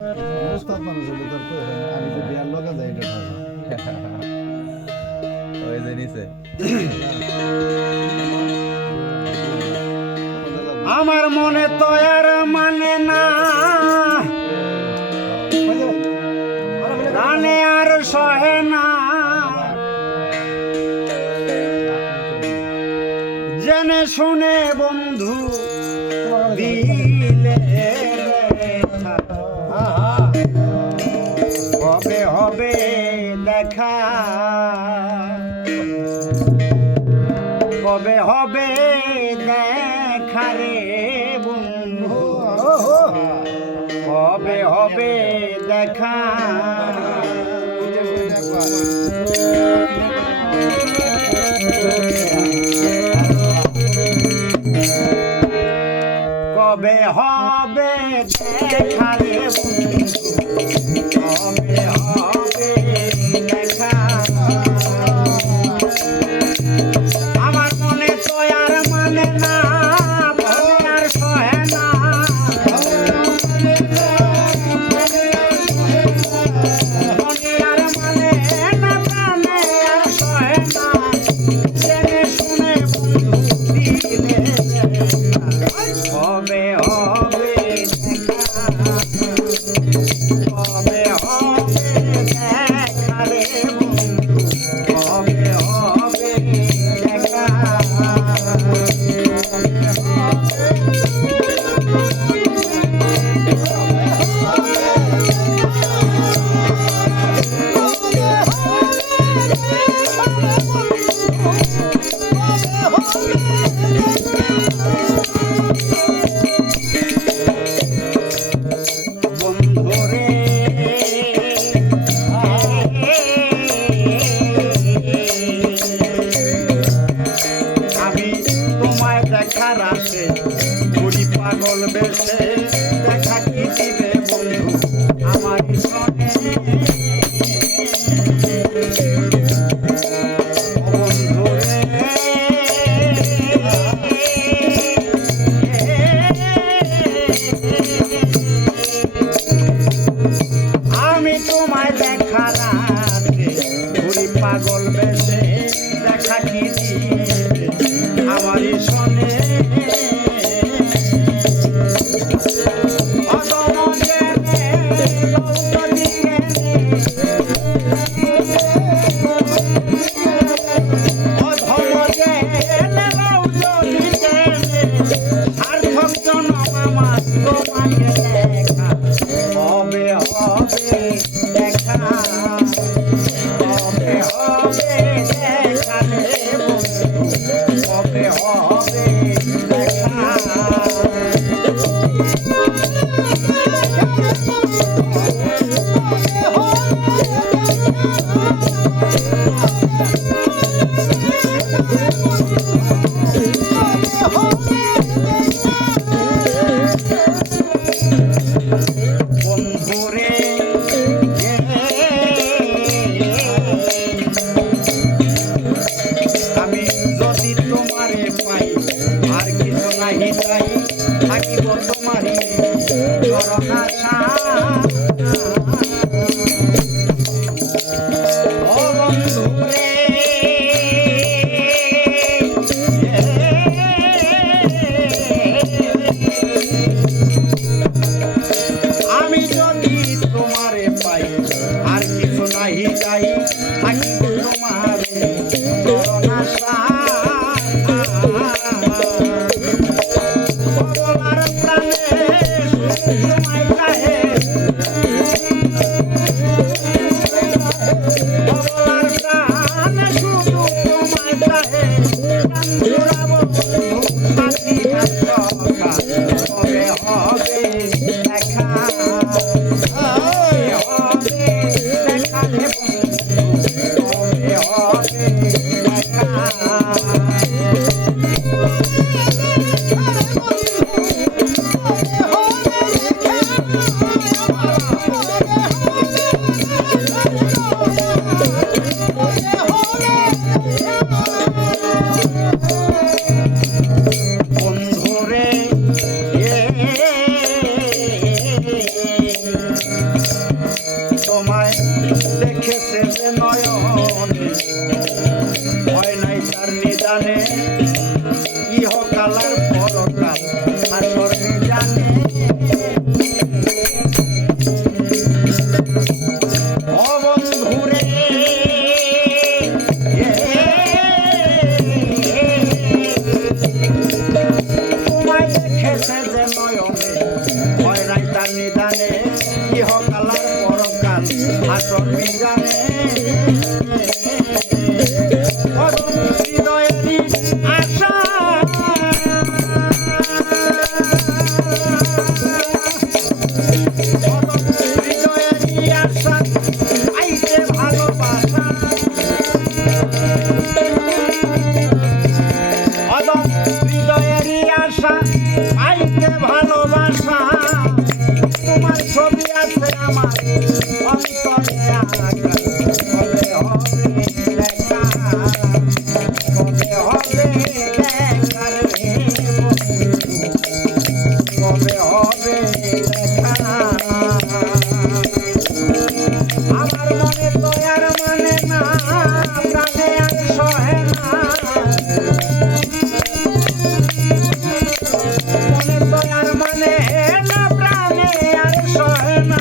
উস্তাদ মানুষ হলে তোর কই হয় না, আমি যে বিয়ার লগে যাই এটা ঠাসা ওই যে নিচে আমার মনে তো আর মানে না, প্রাণে আর সহে না, জেনে শুনে বন্ধু দিলে ব্যথা। কবে হবে দেখা, কবে হবে দেখা রে বন্ধু, কবে হবে দেখা। কবে হবে দেখা রে বন্ধু, কবে হবে দেখা। আমার মনে তো আর মানে না, প্রাণে আর সহে না, মনে আর মানে না, প্রাণে আর সহে না, জেনে শুনে বন্ধু দিলে কবে হবে দেখা, কবে হবে দেখা রে বন্ধু, কবে হবে দেখা। বন্ধুরে আমি তোমায় দেখার আসে বুড়ি পাগল বেশে, দেখা কি দিবে বন্ধু আমার সনে। বন্ধুরে আমি তোমায় দেখার আসে বুড়ি পাগল বেশে, দেখা কি দিবে আমার সনে। হবে হবে দেখা, হবে হবে দেখা রে বন্ধু, হবে হবে দেখা। বন্ধুরে আমি যদি তোমারে পাই আর কিছু নাহি চাই, থাকিব তোমারই চরণ আশা। ও বন্ধুরে আমি যদি জানে ইহকাল আর পরকাল হাসর মিজানে হৃদয়েরই আশা হৃদয়েরই আশা আইতে ভালোবাসা অদম হৃদয়েরই আশা আইতে ভালোবাসা তোমার ছবি আছে আমার অন্তরে আঁকা কবে হবে দেখা কবে হবে দেখা রে বন্ধু কবে হবে দেখা আমার মনে তো আর মানে না প্রাণে আর সহে না মনে তো আর মানে না প্রাণে আর সহে না